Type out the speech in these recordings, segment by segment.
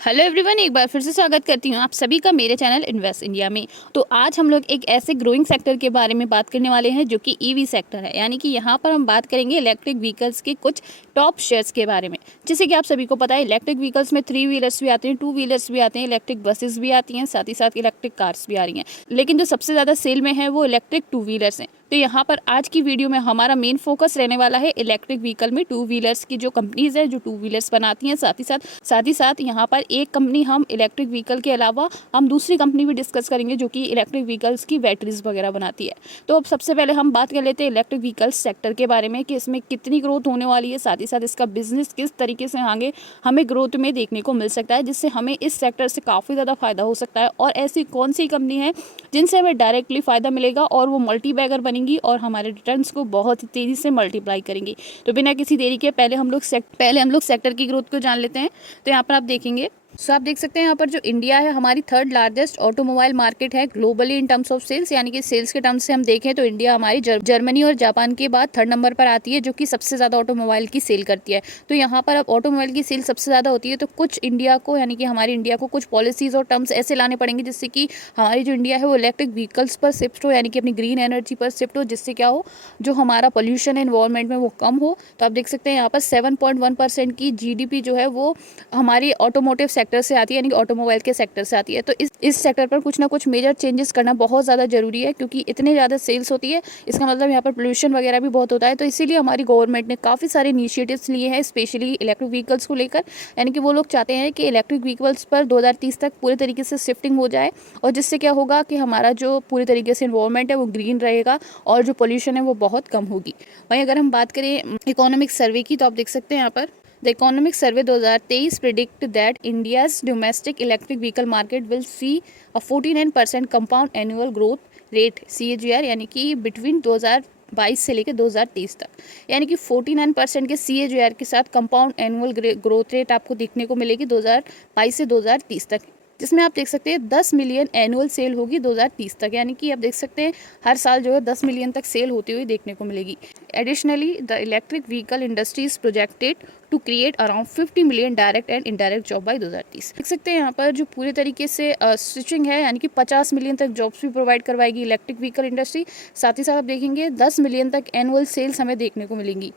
Hello everyone, एक बार फिर से स्वागत करती हूँ आप सभी का मेरे चैनल इन्वेस्ट इंडिया में। तो आज हम लोग एक ऐसे ग्रोइंग सेक्टर के बारे में बात करने वाले हैं जो कि ईवी सेक्टर है। यानी कि यहाँ पर हम बात करेंगे इलेक्ट्रिक व्हीकल्स के कुछ टॉप शेयर्स के बारे में। जैसे कि आप सभी को पता है, इलेक्ट्रिक व्हीकल्स में 3 व्हीलर्स भी आते हैं, 2 व्हीलर्स भी आते हैं, इलेक्ट्रिक बसेस भी आती हैं, साथ ही साथ इलेक्ट्रिक कार्स भी आ रही हैं। लेकिन जो सबसे ज़्यादा सेल में है वो इलेक्ट्रिक 2 व्हीलर्स हैं। तो यहाँ पर आज की वीडियो में हमारा मेन फोकस रहने वाला है इलेक्ट्रिक व्हीकल में 2 व्हीलर्स की जो कंपनीज है जो 2 व्हीलर्स बनाती हैं। साथ ही साथ यहाँ पर एक कंपनी हम इलेक्ट्रिक व्हीकल के अलावा हम दूसरी कंपनी भी डिस्कस करेंगे जो कि इलेक्ट्रिक व्हीकल्स की बैटरीज वगैरह बनाती है। तो अब सबसे पहले हम बात कर लेते हैं इलेक्ट्रिक व्हीकल्स सेक्टर के बारे में कि इसमें कितनी ग्रोथ होने वाली है, साथ ही साथ इसका बिजनेस किस तरीके से आगे हमें ग्रोथ में देखने को मिल सकता है, जिससे हमें इस सेक्टर से काफ़ी ज़्यादा फायदा हो सकता है। और ऐसी कौन सी कंपनी है जिनसे हमें डायरेक्टली फ़ायदा मिलेगा और वो मल्टी बैगर बनेंगी और हमारे रिटर्न्स को बहुत ही तेज़ी से मल्टीप्लाई करेंगी। तो बिना किसी देरी के पहले हम लोग सेक्टर की ग्रोथ को जान लेते हैं। तो यहाँ पर आप देखेंगे, सो आप देख सकते हैं यहाँ पर जो इंडिया है हमारी 3rd लार्जेस्ट ऑटोमोबाइल मार्केट है globally in terms of sales. यानी कि सेल्स के टर्म्स से हम देखें तो इंडिया हमारी जर्मनी और जापान के बाद 3rd नंबर पर आती है, जो कि सबसे ज़्यादा ऑटोमोबाइल की सेल करती है। तो यहाँ पर अब ऑटोमोबाइल की सेल सबसे ज़्यादा होती है तो कुछ इंडिया को, यानी कि हमारी इंडिया को कुछ पॉलिसीज़ और टर्म्स ऐसे लाने पड़ेंगे जिससे कि हमारी जो इंडिया है वो इलेक्ट्रिक व्हीकल्स पर शिफ्ट हो, यानी कि अपनी ग्रीन एनर्जी पर शिफ्ट हो, जिससे क्या हो, जो हमारा पोल्यूशन है इन्वायरमेंट में वो कम हो। तो आप देख सकते हैं यहाँ पर 7.1% की GDP जो है वो हमारी ऑटोमोटिव सेक्टर से आती है, यानी ऑटोमोबाइल के सेक्टर से आती है। तो इस सेक्टर पर कुछ ना कुछ मेजर चेंजेस करना बहुत ज़्यादा जरूरी है, क्योंकि इतने ज़्यादा सेल्स होती है, इसका मतलब यहाँ पर पोल्यूशन वगैरह भी बहुत होता है। तो इसीलिए हमारी गवर्नमेंट ने काफ़ी सारे इनिशिएटिव्स लिए हैं स्पेशली इलेक्ट्रिक व्हीकल्स को लेकर। यानी कि वो लोग चाहते हैं कि इलेक्ट्रिक व्हीकल्स पर 2030 तक पूरे तरीके से शिफ्टिंग हो जाए, और जिससे क्या होगा कि हमारा जो पूरे तरीके से इन्वायरमेंट है वो ग्रीन रहेगा और जो पोल्यूशन है वो बहुत कम होगी। वहीं अगर हम बात करें इकोनॉमिक सर्वे की, तो आप देख सकते हैं यहाँ पर the economic survey 2023 predict that India's domestic electric vehicle market will see a 49% compound annual growth rate CAGR, यानी कि बिटवीन 2022 से लेकर 2023 तक, यानी कि 49% के CAGR के साथ कंपाउंड एनुअल ग्रोथ रेट आपको देखने को मिलेगी 2022 से 2030 तक, जिसमें आप देख सकते हैं 10 मिलियन एनुअल सेल होगी 2030 तक। यानी कि आप देख सकते हैं हर साल जो है 10 मिलियन तक सेल होती हुई देखने को मिलेगी। Additionally the electric vehicle industry is projected to create around 50 million direct and indirect job by 2030। देख सकते हैं यहाँ पर जो पूरे तरीके से स्विचिंग है, यानी कि 50 मिलियन तक जॉब्स भी प्रोवाइड करवाएगी इलेक्ट्रिक व्हीकल इंडस्ट्री। साथ ही साथ आप देखेंगे 10 मिलियन तक एनुअल सेल्स हमें देखने को मिलेंगी।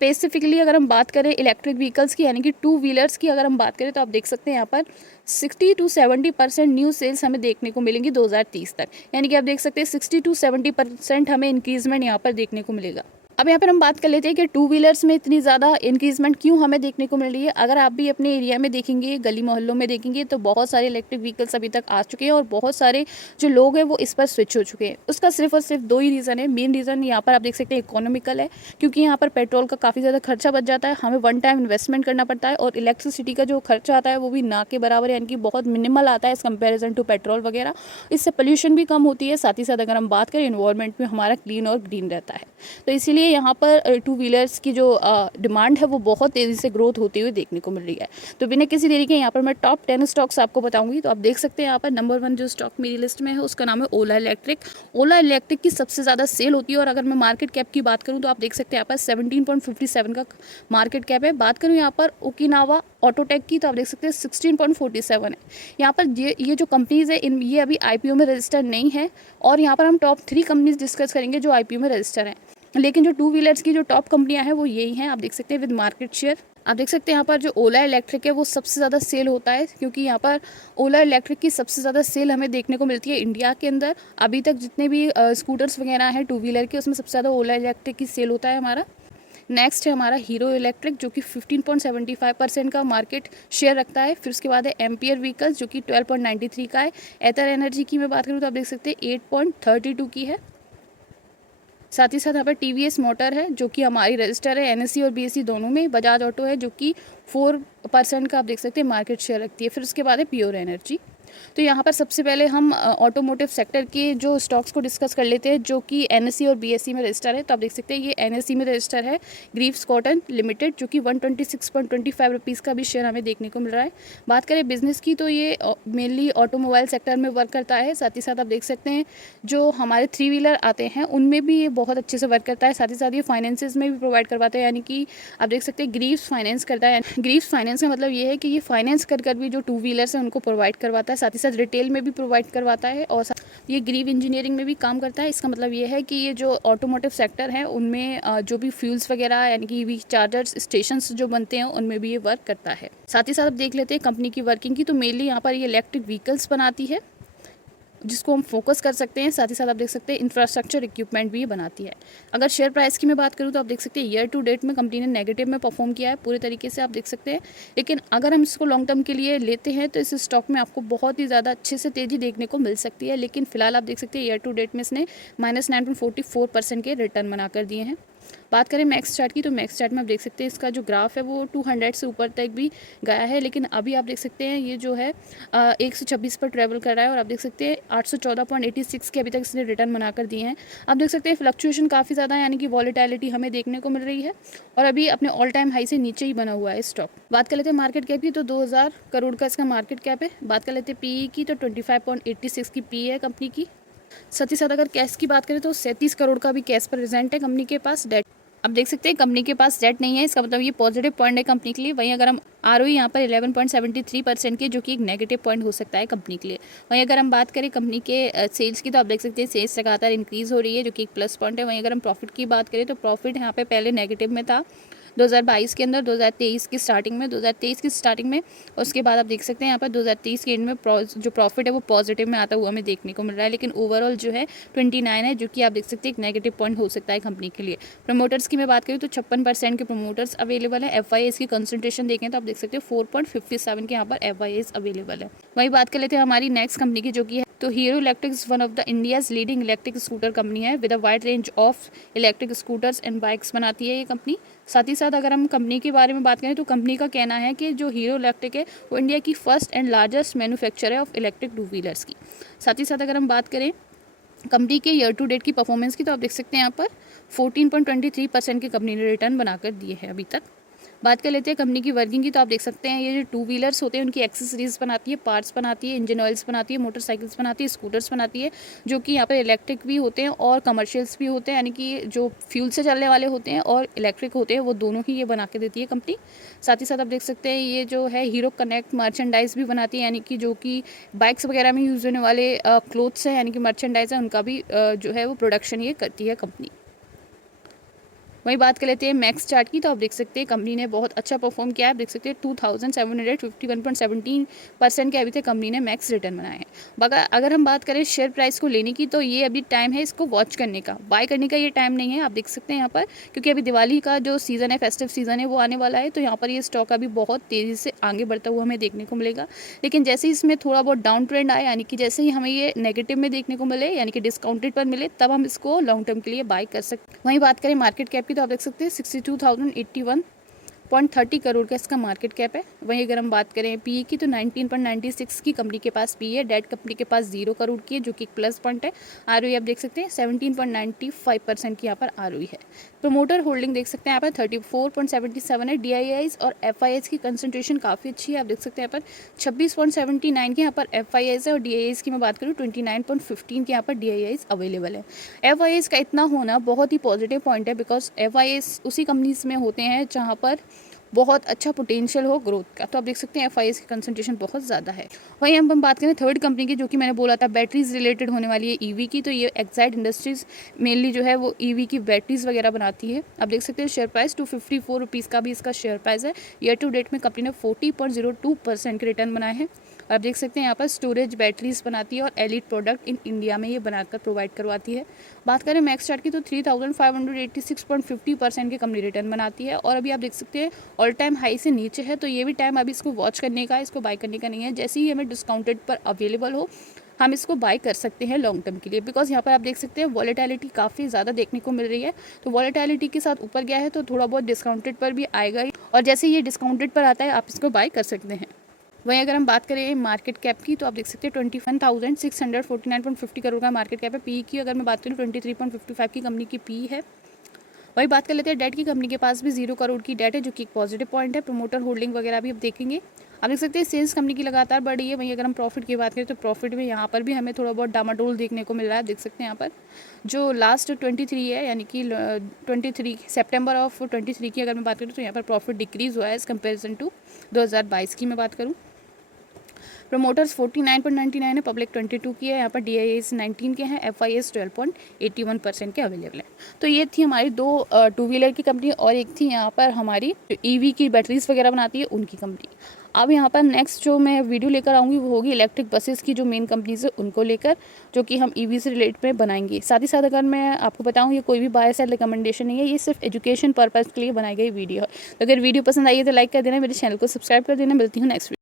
स्पेसिफिकली अगर हम बात करें इलेक्ट्रिक व्हीकल्स की, यानी कि 2 व्हीलर्स की अगर हम बात करें, तो आप देख सकते हैं यहाँ पर 60 to 70% न्यू सेल्स हमें देखने को मिलेंगी 2030 तक। यानी कि आप देख सकते हैं 60 to 70% हमें इंक्रीजमेंट यहाँ पर देखने को मिलेगा। अब यहाँ पर हम बात कर लेते हैं कि 2 व्हीलर्स में इतनी ज़्यादा इंक्रीजमेंट क्यों हमें देखने को मिल रही है। अगर आप भी अपने एरिया में देखेंगे, गली मोहल्लों में देखेंगे, तो बहुत सारे इलेक्ट्रिक व्हीकल्स अभी तक आ चुके हैं और बहुत सारे जो लोग हैं वो इस पर स्विच हो चुके हैं। उसका सिर्फ और सिर्फ 2 ही रीज़न है। मेन रीज़न यहाँ पर आप देख सकते हैं इकोनॉमिकल है, क्योंकि यहाँ पर पेट्रोल का काफ़ी ज़्यादा खर्चा बच जाता है, हमें वन टाइम इन्वेस्टमेंट करना पड़ता है, और इलेक्ट्रिसिटी का जो खर्चा आता है वो भी ना के बराबर, यानी कि बहुत मिनिमल आता है इस कंपेरिजन टू पेट्रोल वगैरह। इससे पोल्यूशन भी कम होती है। साथ ही साथ अगर हम बात करें इन्वायरमेंट में हमारा क्लीन और ग्रीन रहता है। तो इसीलिए यहाँ पर 2 व्हीलर्स की जो डिमांड है वो बहुत तेज़ी से ग्रोथ होती हुई देखने को मिल रही है। तो बिना किसी देरी के यहाँ पर मैं टॉप 10 स्टॉक्स आपको बताऊंगी। तो आप देख सकते हैं यहाँ पर नंबर 1 जो स्टॉक मेरी लिस्ट में है उसका नाम है ओला इलेक्ट्रिक। ओला इलेक्ट्रिक की सबसे ज़्यादा सेल होती है, और अगर मैं मार्केट कैप की बात करूँ तो आप देख सकते हैं यहाँ पर 17.57 का मार्केट कैप है। बात करूँ यहाँ पर ओकिनावा ऑटोटेक की, तो आप देख सकते हैं 16.47 है। यहाँ पर ये जो कंपनीज़ है ये अभी IPO में रजिस्टर नहीं है, और यहाँ पर हम टॉप 3 कंपनीज डिस्कस करेंगे जो IPO में रजिस्टर हैं। लेकिन जो 2 व्हीलर्स की जो टॉप कंपनियां हैं वो यही हैं। आप देख सकते हैं विद मार्केट शेयर। आप देख सकते हैं यहाँ पर जो ओला इलेक्ट्रिक है वो सबसे ज़्यादा सेल होता है, क्योंकि यहाँ पर ओला इलेक्ट्रिक की सबसे ज़्यादा सेल हमें देखने को मिलती है इंडिया के अंदर। अभी तक जितने भी स्कूटर्स वगैरह हैं 2 व्हीलर के, उसमें सबसे ज़्यादा ओला इलेक्ट्रिक की सेल होता है हमारा। नेक्स्ट है हमारा हीरो इलेक्ट्रिक जो कि 15.75% का मार्केट शेयर रखता है। फिर उसके बाद है एम्पियर व्हीकल्स जो कि 12.93 का है। एथर एनर्जी की मैं बात करूँ तो आप देख सकते हैं 8.32 की है। साथ ही साथ यहाँ पर TVS मोटर है जो कि हमारी रजिस्टर है NSE और BSE दोनों में। बजाज ऑटो है जो कि 4% का आप देख सकते हैं मार्केट शेयर रखती है। फिर उसके बाद है प्योर एनर्जी। तो यहाँ पर सबसे पहले हम ऑटोमोटिव सेक्टर के जो स्टॉक्स को डिस्कस कर लेते हैं जो कि एनएसई और बीएसई में रजिस्टर है। तो आप देख सकते हैं ये एनएसई में रजिस्टर है ग्रीव्स कॉटन लिमिटेड, जो कि 126.25 रुपीज़ का भी शेयर हमें देखने को मिल रहा है। बात करें बिजनेस की तो ये मेनली ऑटोमोबाइल सेक्टर में वर्क करता है। साथ ही साथ आप देख सकते हैं जो हमारे 3 व्हीलर आते हैं उनमें भी ये बहुत अच्छे से वर्क करता है। साथ ही साथ ये फाइनेंसेस में भी प्रोवाइड करवाता है, यानी कि आप देख सकते हैं ग्रीव्स फाइनेंस करता है। ग्रीव्स फाइनेंस का मतलब ये है कि ये फाइनेंस कर भी जो 2 व्हीलर्स हैं उनको प्रोवाइड करवाता है, साथ ही साथ रिटेल में भी प्रोवाइड करवाता है और ये ग्रीव इंजीनियरिंग में भी काम करता है। इसका मतलब ये है कि ये जो ऑटोमोटिव सेक्टर है उनमें जो भी फ्यूल्स वगैरह यानी कि ईवी चार्जर्स स्टेशंस जो बनते हैं उनमें भी ये वर्क करता है। साथ ही साथ अब देख लेते हैं कंपनी की वर्किंग की। तो मेनली यहाँ पर ये इलेक्ट्रिक व्हीकल्स बनाती है जिसको हम फोकस कर सकते हैं। साथ ही साथ आप देख सकते हैं इंफ्रास्ट्रक्चर इक्विपमेंट भी ये बनाती है। अगर शेयर प्राइस की मैं बात करूँ तो आप देख सकते हैं ईयर टू डेट में कंपनी ने नेगेटिव में परफॉर्म किया है पूरे तरीके से, आप देख सकते हैं। लेकिन अगर हम इसको लॉन्ग टर्म के लिए लेते हैं तो इस स्टॉक में आपको बहुत ही ज़्यादा अच्छे से तेज़ी देखने को मिल सकती है। लेकिन फिलहाल आप देख सकते हैं ईयर टू डेट में इसने -9.44% के रिटर्न बनाकर दिए हैं। बात करें मैक्स चार्ट की तो मैक्स चार्ट में आप देख सकते हैं इसका जो ग्राफ है वो 200 से ऊपर तक भी गया है, लेकिन अभी आप देख सकते हैं ये जो है 126 पर ट्रैवल कर रहा है और आप देख सकते हैं 814.86 के अभी तक इसने रिटर्न बनाकर दिए हैं। आप देख सकते हैं फ्लक्चुएशन काफ़ी ज़्यादा यानी कि वॉलेटिलिटी हमें देखने को मिल रही है और अभी अपने ऑल टाइम हाई से नीचे ही बना हुआ है स्टॉक। बात कर लेते हैं मार्केट कैप की तो 2000 करोड़ का इसका मार्केट कैप है। बात कर लेते हैं पीई की तो 25.86 की पी है कंपनी की। साथ ही साथ अगर कैश की बात करें तो 37 करोड़ का भी कैश प्रेजेंट है कंपनी के पास। डेट अब देख सकते हैं कंपनी के पास डेट नहीं है, इसका मतलब ये पॉजिटिव पॉइंट है कंपनी के लिए। वहीं अगर हम आरओई यहाँ पर 11.73% की, जो कि एक नेगेटिव पॉइंट हो सकता है कंपनी के लिए। वहीं अगर हम बात करें कंपनी के सेल्स की तो आप देख सकते हैं सेल्स लगातार इंक्रीज़ हो रही है, जो कि एक प्लस पॉइंट है। वहीं अगर हम प्रॉफिट की बात करें तो प्रॉफिट यहाँ पे पहले नेगेटिव में था 2022 के अंदर, 2023 की स्टार्टिंग में, 2023 की स्टार्टिंग में। उसके बाद आप देख सकते हैं यहाँ पर 2023 के एंड में जो प्रॉफिट है वो पॉजिटिव में आता हुआ हमें देखने को मिल रहा है। लेकिन ओवरऑल जो है 29 है, जो कि आप देख सकते हैं एक नेगेटिव पॉइंट हो सकता है कंपनी के लिए। प्रमोटर्स की मैं बात करूँ तो 56% के प्रमोटर्स अवेलेबल है। एफआईएस की कंसंट्रेशन देखें तो आप देख सकते हैं 4.57 के यहाँ पर एफआईएस अवेलेबल है। वही बात कर लेते हैं हमारी नेक्स्ट कंपनी की, जो कि है तो Hero electric one of the India's leading electric scooter company है with a wide range of electric scooters and bikes बनाती है ये कंपनी। साथ ही साथ अगर हम कंपनी के बारे में बात करें तो कंपनी का कहना है कि जो हीरो इलेक्ट्रिक है वो इंडिया की फर्स्ट एंड लार्जेस्ट मैन्युफैक्चरर है ऑफ इलेक्ट्रिक 2 व्हीलर्स की। साथ ही साथ अगर हम बात करें कंपनी के ईयर टू डेट की परफॉर्मेंस की तो आप देख सकते हैं यहाँ पर 14.23% के कंपनी ने रिटर्न बनाकर दिए हैं अभी तक। बात कर लेते हैं कंपनी की वर्किंग की तो आप देख सकते हैं ये जो 2 व्हीलर्स होते हैं उनकी एक्सेसरीज बनाती है, पार्ट्स बनाती है, इंजन ऑयल्स बनाती है, मोटरसाइकिल्स बनाती है, स्कूटर्स बनाती है, जो कि यहाँ पर इलेक्ट्रिक भी होते हैं और कमर्शियल्स भी होते हैं, यानी कि जो फ्यूल से चलने वाले होते हैं और इलेक्ट्रिक होते हैं वो दोनों ही ये बना के देती है कंपनी। साथ ही साथ आप देख सकते हैं ये जो है हीरो कनेक्ट मर्चेंडाइज भी बनाती है, यानी कि जो कि बाइक्स वगैरह में यूज़ होने वाले क्लोथ्स हैं यानी कि मर्चेंडाइज है उनका भी जो है वो प्रोडक्शन ये करती है कंपनी। वही बात कर लेते हैं मैक्स चार्ट की तो आप देख सकते हैं कंपनी ने बहुत अच्छा परफॉर्म किया है। आप देख सकते हैं 2751.17% के अभी तक कंपनी ने मैक्स रिटर्न बनाए हैं। अगर हम बात करें शेयर प्राइस को लेने की तो ये अभी टाइम है इसको वॉच करने का, बाय करने का ये टाइम नहीं है। आप देख सकते हैं यहाँ पर क्योंकि अभी दिवाली का जो सीज़न है, फेस्टिव सीज़न है वो आने वाला है, तो यहाँ पर ये स्टॉक अभी बहुत तेज़ी से आगे बढ़ता हुआ हमें देखने को मिलेगा। लेकिन जैसे ही इसमें थोड़ा बहुत डाउन ट्रेंड आए, यानी कि जैसे ही हमें ये नेगेटिव में देखने को मिले यानी कि डिस्काउंटेड पर मिले, तब हम इसको लॉन्ग टर्म के लिए बाय कर सकते हैं। वहीं बात करें मार्केट कैप की तो आप देख सकते हैं 62,081.30 करोड़ का इसका मार्केट कैप है। वहीं अगर हम बात करें पीई की तो 19.96 की कंपनी के पास पी है। डेट कंपनी के पास 0 करोड़ की है, जो कि एक प्लस पॉइंट है। आरओई आप देख सकते हैं 17.95% की यहाँ पर आरओई है। प्रमोटर होल्डिंग देख सकते हैं यहाँ पर 34.77 है। डीआईआईज और एफआईआईज की कंसंट्रेशन काफ़ी अच्छी है। आप देख सकते हैं यहाँ पर 26.79 के यहाँ पर एफआईआईज है और डीआईआईज की मैं बात करूँ 29.15 के यहाँ पर डीआईआईज अवेलेबल है। एफआईआईज का इतना होना बहुत ही पॉजिटिव पॉइंट है, बिकॉज एफआईआईज उसी कंपनीज में होते हैं जहाँ पर बहुत अच्छा पोटेंशियल हो ग्रोथ का। तो आप देख सकते हैं एफआईएस की कंसंट्रेशन बहुत ज़्यादा है। वहीं हम बात करें थर्ड कंपनी की, जो कि मैंने बोला था बैटरीज रिलेटेड होने वाली है ईवी की, तो ये एक्साइड इंडस्ट्रीज मेनली जो है वो ईवी की बैटरीज वगैरह बनाती है। आप देख सकते हैं शेयर प्राइस 254 रुपीज़ का भी इसका शेयर प्राइस है। ईयर टू डेट में कंपनी ने 40.02% के रिटर्न बनाए हैं। आप देख सकते हैं यहाँ पर स्टोरेज बैटरीज बनाती है और एलिट प्रोडक्ट इन इंडिया में ये बनाकर प्रोवाइड करवाती है। बात करें मैक्स चार्ट की तो 3586.50% के कंपनी रिटर्न बनाती है और अभी आप देख सकते हैं ऑल टाइम हाई से नीचे है, तो ये भी टाइम अभी इसको वॉच करने का, इसको बाय करने का नहीं है। जैसे ही हमें डिस्काउंटेड पर अवेलेबल हो हम इसको बाय कर सकते हैं लॉन्ग टर्म के लिए, बिकॉज यहाँ पर आप देख सकते हैं वॉलेटिलिटी काफ़ी ज़्यादा देखने को मिल रही है। तो वॉलेटिलिटी के साथ ऊपर गया है तो थोड़ा बहुत डिस्काउंटेड पर भी आएगा ही, और जैसे ये डिस्काउंटेड पर आता है आप इसको बाय कर सकते हैं। वहीं अगर हम बात करें मार्केट कैप की तो आप देख सकते हैं 21,649.50 करोड़ का मार्केट कैप है। पी की अगर मैं बात करूँ 23.55 की कंपनी की पी है। वही बात कर लेते हैं डेट की। कंपनी के पास भी 0 करोड़ की डेट है जो कि एक पॉजिटिव पॉइंट है। प्रमोटर होल्डिंग वगैरह भी अब देखेंगे। आप देख सकते हैं सेल्स कंपनी की लगातार बढ़ रही है। वहीं अगर हम प्रॉफिट की बात करें तो प्रॉफिट में यहाँ पर भी हमें थोड़ा बहुत डामाडोल देखने को मिल रहा है। देख सकते हैं यहाँ पर जो लास्ट 23 है यानी कि 23 सितंबर ऑफ 23 की अगर मैं बात करूँ तो यहाँ पर प्रॉफिट डिक्रीज़ हुआ है एज़ कंपेरिजन टू 2022 की मैं बात करूँ। प्रमोटर्स 49.99 है, पब्लिक 22 की है। यहाँ पर DIAs 19 के हैं, FIAs 12.81% के अवेलेबल है। तो ये थी हमारी दो टू व्हीलर की कंपनी और एक थी यहाँ पर हमारी जो EV की बैटरीज वगैरह बनाती है उनकी कंपनी। अब यहाँ पर नेक्स्ट जो मैं वीडियो लेकर आऊँगी वो होगी इलेक्ट्रिक बसेस की जो मेन कंपनीज है उनको लेकर, जो कि हम EV से रिलेटेड में बनाएंगे। साथ ही साथ अगर मैं आपको बताऊँ ये कोई भी बाय सेल रिकमेंडेशन नहीं है, ये सिर्फ एजुकेशन पर्पज़ के लिए बनाई गई वीडियो है। तो अगर वीडियो पसंद आई है तो लाइक कर देना, मेरे चैनल को सब्सक्राइब कर देना। मिलती हूँ नेक्स्ट